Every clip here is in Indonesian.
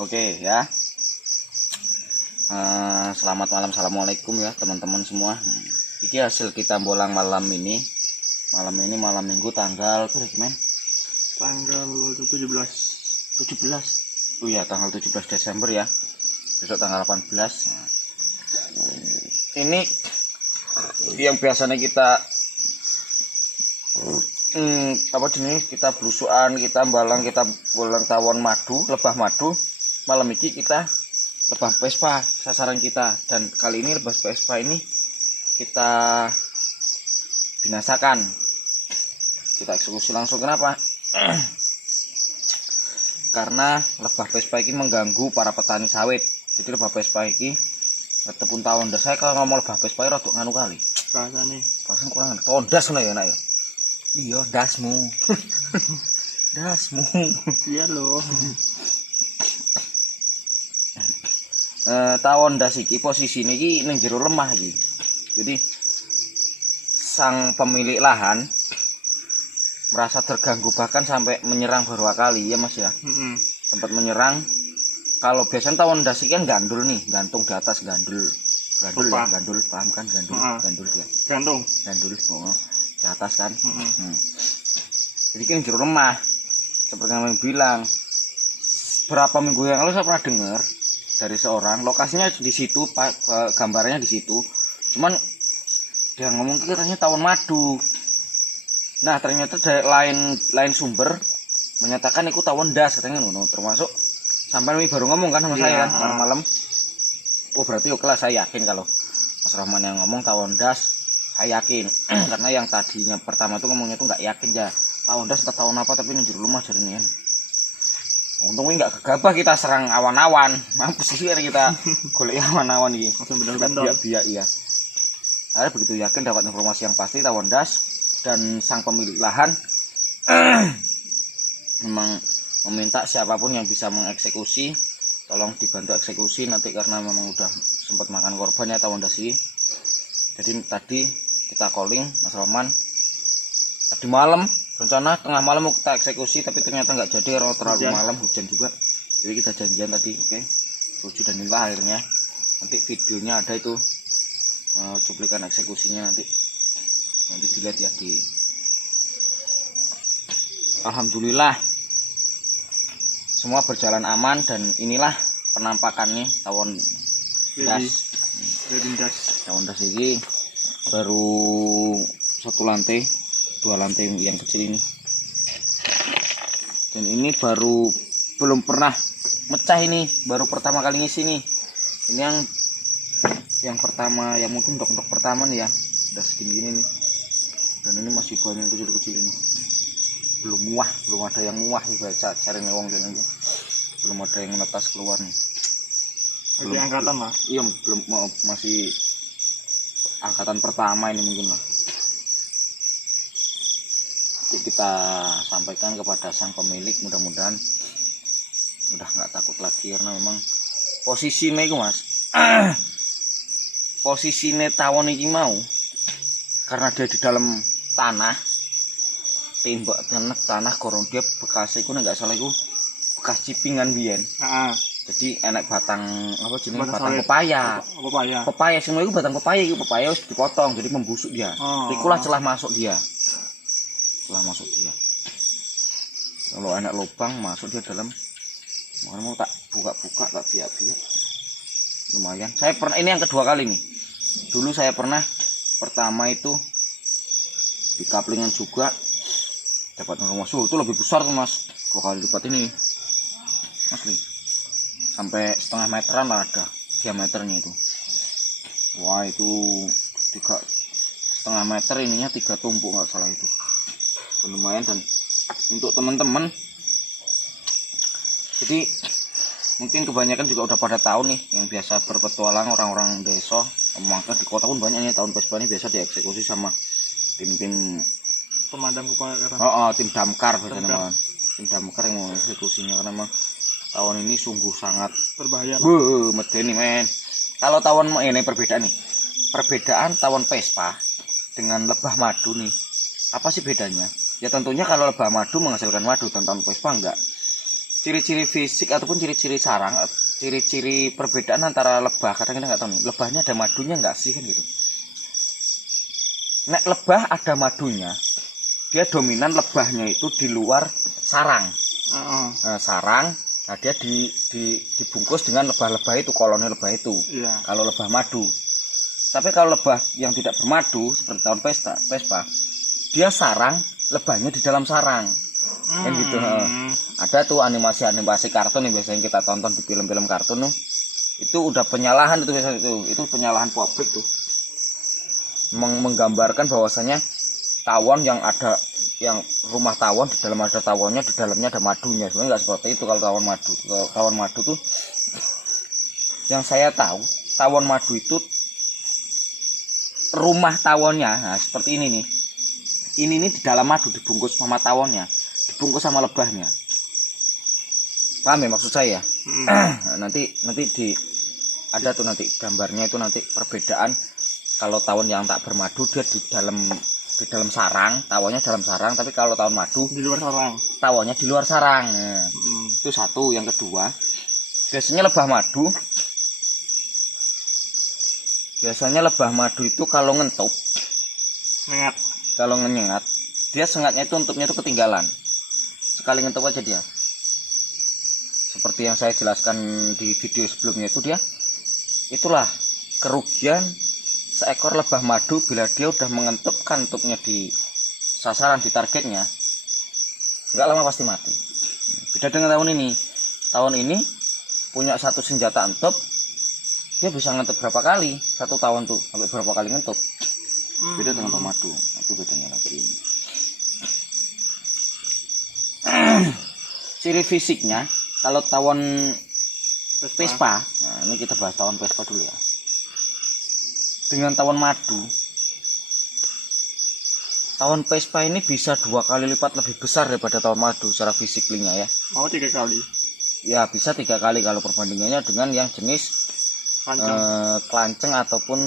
Oke ya. Selamat malam, assalamualaikum ya teman-teman semua. Ini hasil kita bolang malam ini. Malam minggu tanggal berapa men? Tanggal 17. Oh iya, tanggal 17 Desember ya. Besok tanggal 18. Ini yang biasanya kita kita blusukan, kita balang, kita bolang tawon madu, lebah madu. Malam ini kita lebah Vespa sasaran kita, dan kali ini lebah Vespa ini kita binasakan, kita eksekusi langsung. Kenapa? Karena lebah Vespa ini mengganggu para petani sawit. Jadi lebah Vespa ini tepun tawon das. Saya kalau ngomong lebah Vespa ini rodok nganu kali bahasa kurang tondas lah ya nak ya. Iya dasmu. Dasmu Iya loh. Tawon das iki posisine iki ning jero lemah iki. Jadi sang pemilik lahan merasa terganggu, bahkan sampai menyerang beberapa kali ya Mas ya. Sempat menyerang. Kalau biasanya tawon das iki kan gandul nih, gantung di atas gandul ya, gandul, paham kan gandul? Gandul dia. Gandul. Di atas kan. Jadi kan jero lemah. Seperti yang bilang, berapa minggu yang lalu saya pernah dengar dari seorang, lokasinya di situ, gambarnya di situ. Cuman dia ngomong katanya tawon madu. Nah, ternyata dari lain sumber menyatakan itu tawon das katanya ngono. Termasuk sampai ini baru ngomong kan sama saya kan malam-malam. Oh, berarti oke lah, saya yakin kalau Mas Rahman yang ngomong tawon das, saya yakin. Karena yang tadinya pertama tuh ngomongnya tuh nggak yakin ya. Tawon das atau tawon apa, tapi ini jero rumah jadinya. Untungnya nggak gegabah kita serang awan-awan. Mampus sih kita golek awan-awan ini. Biak iya. Saya begitu yakin dapat informasi yang pasti tawon das, dan sang pemilik lahan memang meminta siapapun yang bisa mengeksekusi tolong dibantu eksekusi nanti, karena memang udah sempat makan korban ya tawon das ini. Jadi tadi kita calling Mas Roman tadi malam, rencana tengah malam mau kita eksekusi, tapi ternyata nggak jadi karena terlalu malam, hujan juga. Jadi kita janjian tadi, oke, lucu, dan inilah akhirnya. Nanti videonya ada itu, cuplikan eksekusinya nanti dilihat ya di. Alhamdulillah semua berjalan aman, dan inilah penampakannya tawon das. Tawon das ini baru satu lantai, dua lantai yang kecil ini, dan ini baru belum pernah mecah, ini baru pertama kali ngisi nih. Ini yang pertama, yang mungkin dok pertama nih ya, udah segini nih, dan ini masih banyak kecil-kecil ini, belum ada yang muah juga. Cari newong dan itu belum ada yang menetas keluar nih. Belum angkatan lah. Iya, belum, masih angkatan pertama ini mungkin lah. Kita sampaikan kepada sang pemilik, mudah-mudahan udah nggak takut lagi, karena memang posisinya itu Mas, posisinya tawon ini mau, karena dia di dalam tanah, tembak tanah korong dia bekas itu nggak salah itu bekas cipingan biyen. Jadi enak batang apa jenis batang pepaya semua itu, batang pepaya harus dipotong, jadi membusuk dia. Itulah celah masuk dia. Kalau anak lubang masuk dia dalam, makanya mau tak buka tak biak lumayan. Saya pernah, ini yang kedua kali nih. Dulu saya pernah pertama itu di kaplingan juga dapat rumah suhu itu lebih besar tuh Mas, 2 kali lipat ini asli, sampai setengah meteran lah ada diameternya itu. Wah, itu 3,5 meter ininya, 3 tumpuk nggak salah itu. Lumayan. Dan untuk teman-teman, jadi mungkin kebanyakan juga udah pada tahu nih, yang biasa berpetualang orang-orang desa, maka di kota pun banyak nih tahun Vespa ini biasa dieksekusi sama tim Pemadam kebakaran. Tim damkar biasanya. Tim damkar yang mau eksekusinya, karena memang tawon ini sungguh sangat berbahaya. Medeni men. Kalau tawon ini perbedaan tawon Vespa dengan lebah madu nih, apa sih bedanya? Ya tentunya kalau lebah madu menghasilkan madu, dan tawon Vespa enggak. ciri-ciri fisik ataupun ciri-ciri sarang, ciri-ciri perbedaan antara lebah. Kadang kita nggak tahu nih, lebahnya ada madunya nggak sih kan gitu. Nek lebah ada madunya, dia dominan lebahnya itu di luar sarang. Nah, sarang, nah dia dibungkus dengan lebah-lebah itu, koloni lebah itu. Iya. Kalau lebah madu. Tapi kalau lebah yang tidak bermadu seperti tawon Vespa, dia sarang, lebahnya di dalam sarang. Kan gitu. Ada tuh animasi kartun yang biasanya kita tonton di film-film kartun tuh. Itu udah penyalahan itu biasanya itu penyalahan publik tuh. Menggambarkan bahwasanya tawon yang ada yang rumah tawon di dalam ada tawonnya, di dalamnya ada madunya. Sebenarnya nggak seperti itu kalau tawon madu. Kalau tawon madu tuh yang saya tahu, tawon madu itu rumah tawonnya, nah seperti ini nih. Ini nih di dalam madu dibungkus sama tawonnya, dibungkus sama lebahnya. Paham ya maksud saya? nanti ada tuh nanti gambarnya itu nanti perbedaan kalau tawon yang tak bermadu dia di dalam sarang, tawonnya dalam sarang, tapi kalau tawon madu Di luar sarang. tawonnya di luar sarang. Nah, itu satu. Yang kedua, biasanya lebah madu itu kalau ngentup, Mengat. kalau nyengat, dia sengatnya itu untuknya itu ketinggalan. Sekali ngentup aja dia. Seperti yang saya jelaskan di video sebelumnya itu itulah kerugian seekor lebah madu bila dia udah mengentup kantupnya di sasaran, di targetnya, nggak lama pasti mati. Beda dengan tahun ini. Tahun ini punya satu senjata entup, dia bisa ngentup berapa kali satu tahun tuh, sampai berapa kali ngentup. Beda dengan pemadu, itu bedanya lagi. Ciri fisiknya kalau tawon Vespa, nah ini kita bahas tawon Vespa dulu ya. Dengan tawon madu, tawon Vespa ini bisa 2 kali lipat lebih besar daripada tawon madu secara fisiknya ya. Oh, 3 kali. Ya bisa 3 kali kalau perbandingannya dengan yang jenis kelanceng ataupun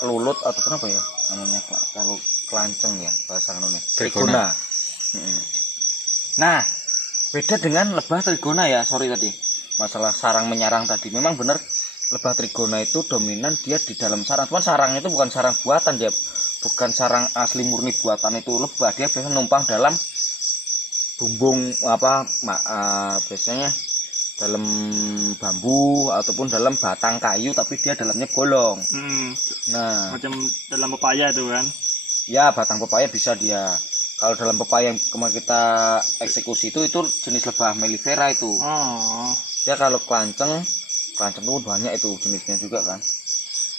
kelulut ataupun apa ya namanya kalau kelanceng ya bahasa Indonesia trigona. Nah beda dengan lebah trigona ya, sorry tadi masalah sarang menyarang tadi. Memang benar lebah trigona itu dominan dia di dalam sarang, cuman sarangnya itu bukan sarang buatan, dia bukan sarang asli murni buatan itu lebah. Dia biasanya numpang dalam bumbung biasanya dalam bambu ataupun dalam batang kayu, tapi dia dalamnya bolong. Nah, Macam dalam pepaya itu kan. ya batang pepaya bisa dia. Kalau dalam pepaya yang kemarin kita eksekusi itu jenis lebah mellifera itu. Dia kalau kelanceng itu banyak itu jenisnya juga kan.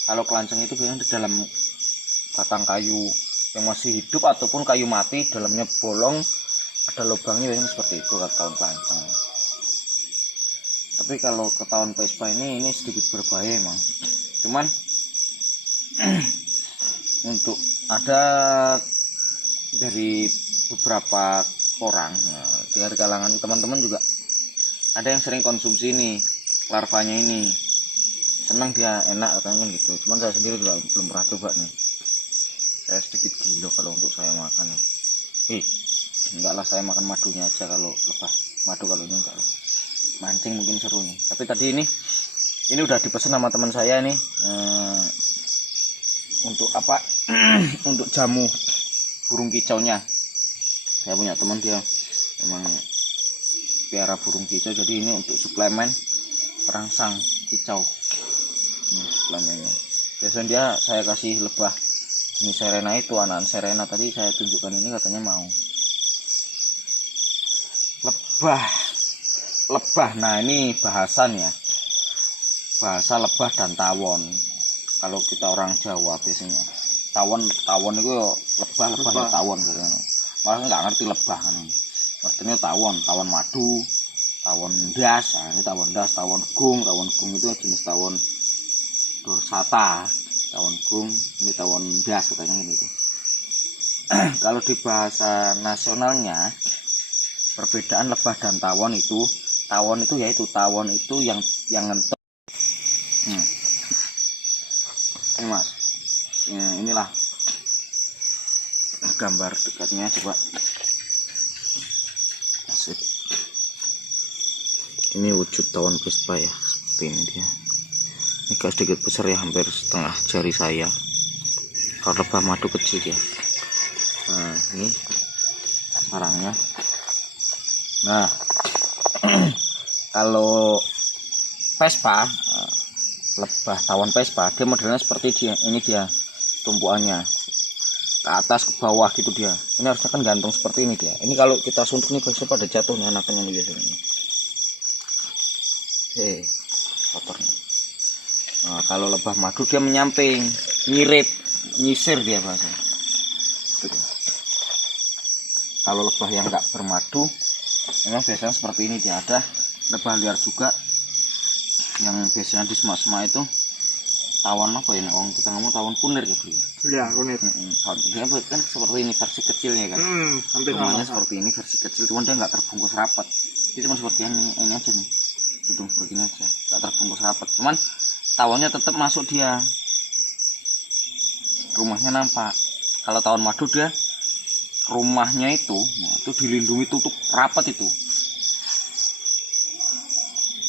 Kalau kelanceng itu biasanya di dalam batang kayu yang masih hidup ataupun kayu mati, dalamnya bolong, ada lubangnya, biasanya seperti itu kalau tawon kelanceng. Tapi kalau ke tawon Vespa ini sedikit berbahaya emang. Cuman untuk ada dari beberapa orang dari kalangan teman-teman juga ada yang sering konsumsi ini larvanya ini, senang dia, enak katanya gitu. Cuman saya sendiri juga belum pernah coba nih. Saya sedikit gila kalau untuk saya makan nih. Enggak lah, saya makan madunya aja kalau lebah madu, kalau ini enggak lah. Mancing mungkin seru nih. Tapi tadi ini udah dipesan sama teman saya nih untuk apa untuk jamu burung kicaunya. Saya punya teman dia memang piara burung kicau, jadi ini untuk suplemen perangsang kicau. Ini suplemennya. Biasanya saya kasih lebah jenis serena itu, anak serena tadi saya tunjukkan ini, katanya mau. Lebah, nah ini bahasannya, bahasa lebah dan tawon. Kalau kita orang Jawa biasanya tawon itu lebah ya tawon gitu. Malah nggak ngerti lebah kan, artinya tawon madu, tawon das. Nah, ini tawon das, tawon gung itu jenis tawon dorsata, tawon gung, ini tawon das katanya gitu. Kalau di bahasa nasionalnya perbedaan lebah dan tawon itu yaitu tawon itu yang ngentok. Ini mas, inilah gambar dekatnya, coba. Asik. Ini wujud tawon Vespa ya, seperti ini dia. Ini agak sedikit besar ya, hampir setengah jari saya. Kalau lebah madu kecil dia. Nah ini sarangnya. Nah kalau Vespa, lebah tawon Vespa, dia modelnya seperti dia. Ini dia tumpuannya ke atas ke bawah gitu dia. Ini harusnya kan gantung seperti ini dia. Ini kalau kita suntuk nih biasanya pada jatuh nih anaknya nih biasanya. Kotornya. Nah, kalau lebah madu dia menyamping, nyirip, nyisir dia bahasanya. Gitu. Kalau lebah yang nggak bermadu, memang biasanya seperti ini dia. Ada lebah liar juga yang biasanya di semak-semak itu tawon apa ini? Oh, kita ngomong tawon kunir ya bro. Iya, kunir. Dia kan seperti ini versi kecilnya kan. Hampir Rumahnya sama. seperti ini versi kecil, cuman dia nggak terbungkus rapat. Dia cuma seperti ini aja nih. Tudung seperti ini aja, nggak terbungkus rapat. Cuman tawonnya tetap masuk dia. Rumahnya nampak. Kalau tawon madu dia rumahnya itu dilindungi tutup rapat itu.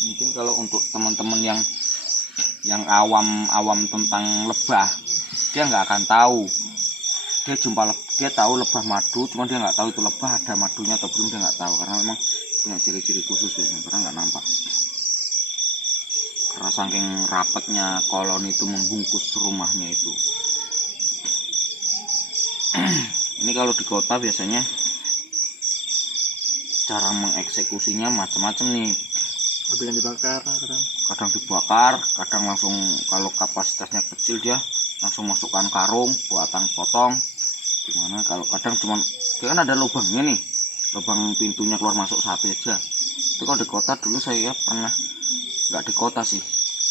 Mungkin kalau untuk teman-teman yang awam tentang lebah, dia nggak akan tahu. Dia tahu lebah madu, cuman dia nggak tahu itu lebah ada madunya atau belum, dia nggak tahu karena memang punya ciri-ciri khusus ya, karena nggak nampak. Karena saking rapatnya koloni itu membungkus rumahnya itu. Ini kalau di kota biasanya cara mengeksekusinya macam-macam nih. Ada yang dibakar, Kadang dibakar, kadang langsung kalau kapasitasnya kecil dia langsung masukkan karung buatan potong. Gimana kalau kadang cuman dia kan ada lubangnya nih, lubang pintunya keluar masuk satu aja. Itu kalau di kota dulu saya pernah, nggak di kota sih,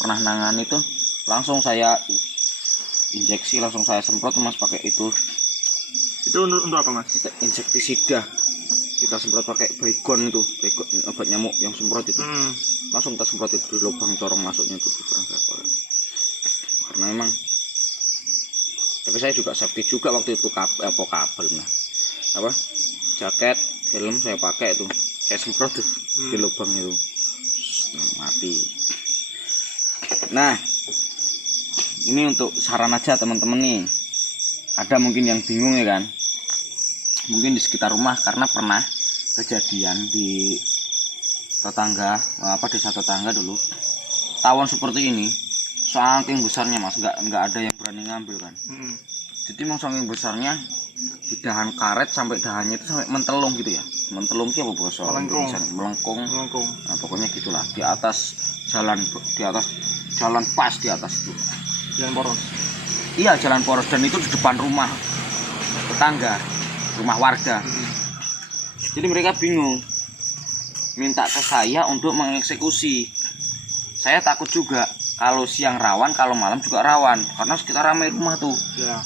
pernah nangan itu langsung saya injeksi, langsung saya semprot mas pakai itu. Itu untuk apa mas? Insektisida. Kita semprot pakai baygon itu, baygon obat nyamuk yang semprot itu. Langsung kita semprot itu di lubang corong masuknya itu karena memang. Tapi saya juga safety juga waktu itu kabel nah apa jaket helm saya pakai itu, saya semprot tuh di lubang itu. Mati. Nah ini untuk saran aja teman-teman nih, ada mungkin yang bingung ya kan, mungkin di sekitar rumah karena pernah kejadian di tetangga, desa tetangga dulu tawon seperti ini saking besarnya mas, nggak ada yang berani ngambil kan. Jadi mau saking besarnya di dahan karet sampai dahannya itu sampai mentelung gitu ya, mentelung itu apa bahasa Indonesia, melengkung. Nah pokoknya gitulah di atas jalan pas di atas itu jalan poros. Iya jalan poros, dan itu di depan rumah tetangga, rumah warga. Jadi mereka bingung, minta ke saya untuk mengeksekusi. Saya takut juga kalau siang rawan, kalau malam juga rawan, karena sekitar ramai rumah tuh.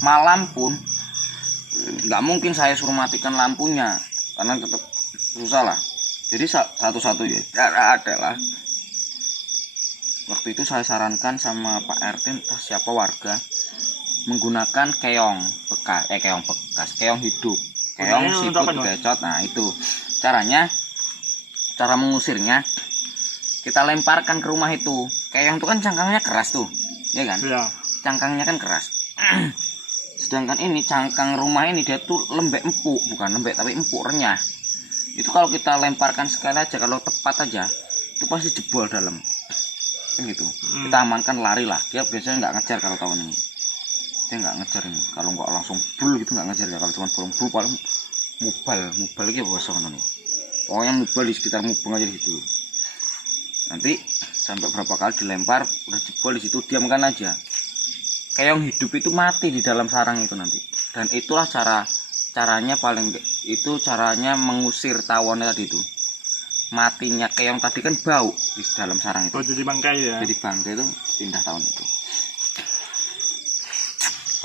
Malam pun nggak mungkin saya suruh matikan lampunya karena tetap susah lah. Jadi satu-satunya cara adalah waktu itu saya sarankan sama Pak RT entah siapa warga menggunakan keong hidup, keong siput becot. Nah itu caranya, cara mengusirnya kita lemparkan ke rumah itu. Keong itu kan cangkangnya keras tuh, ya kan? Cangkangnya kan keras. Sedangkan ini cangkang rumah ini dia tuh lembek empuk, bukan lembek tapi empuk renyah. Itu kalau kita lemparkan sekali aja, kalau tepat aja itu pasti jebol dalam kan gitu. Kita amankan, lari lah. Dia biasanya nggak ngejar kalau tawon ini, dia nggak ngejar ini. Kalau nggak langsung bul gitu nggak ngejar ya. Kalau cuma bul paling mubal lagi bahasa nih. Pokoknya mubal di sekitar mubeng aja gitu. Nanti sampai berapa kali dilempar udah jebol di situ, diamkan aja. Keong hidup itu mati di dalam sarang itu nanti. Dan itulah caranya paling itu caranya mengusir tawonnya tadi itu. Matinya keong tadi kan bau di dalam sarang itu. Jadi bangkai ya. Jadi bangkai itu pindah tawon itu.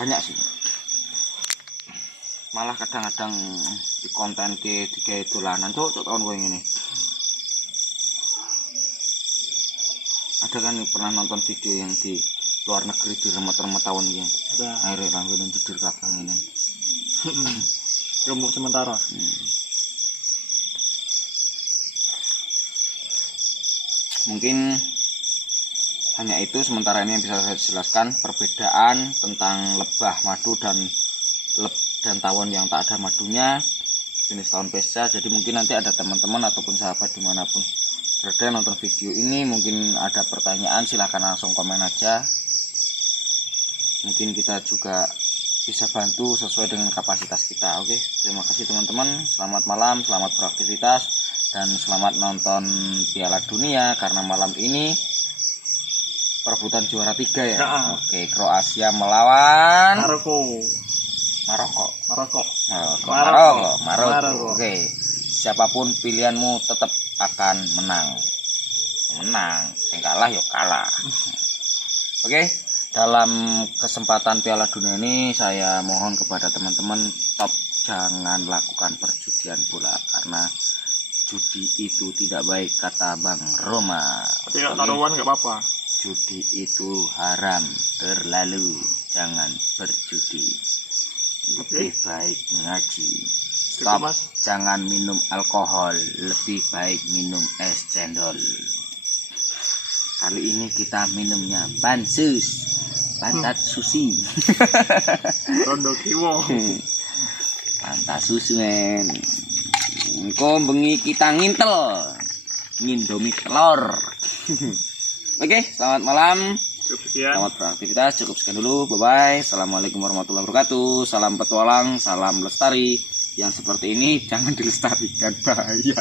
Banyak sih. Malah kadang-kadang di konten ke dolanan cocok tahun gue ini. Ada kan pernah nonton video yang di luar negeri di remet-remet tawon ini. Ada. Air rambut dan tidur kakang ini. Gemuk sementara. mungkin hanya itu sementara ini yang bisa saya jelaskan, perbedaan tentang lebah madu dan tawon yang tak ada madunya, jenis tawon pesa. Jadi mungkin nanti ada teman-teman ataupun sahabat dimanapun berada nonton video ini, mungkin ada pertanyaan silahkan langsung komen aja, mungkin kita juga bisa bantu sesuai dengan kapasitas kita. Oke, terima kasih teman-teman, selamat malam, selamat beraktivitas, dan selamat nonton Piala Dunia karena malam ini perebutan juara 3 ya. Ya. Oke, Kroasia melawan Maroko. Maroko. Oke, siapapun pilihanmu tetap akan menang. Yang kalah yuk kalah. Oke, dalam kesempatan Piala Dunia ini saya mohon kepada teman-teman, top jangan lakukan perjudian bola karena judi itu tidak baik kata Bang Roma. Tapi kalau taruhan nggak apa-apa. Judi itu haram, terlalu jangan berjudi. Lebih baik ngaji. Stop, Mas. jangan minum alkohol, lebih baik minum es cendol. Kali ini kita minumnya bansus, pantat susi. Rondo kiwo. Pantat susu men. Engko bengi kita ngintel, ngindomi telur. Oke, selamat malam. Cukup sekian. Selamat beraktivitas, cukup sekian dulu. Bye-bye. Assalamualaikum warahmatullahi wabarakatuh. Salam petualang, salam lestari. Yang seperti ini jangan dilestarikan, bahaya.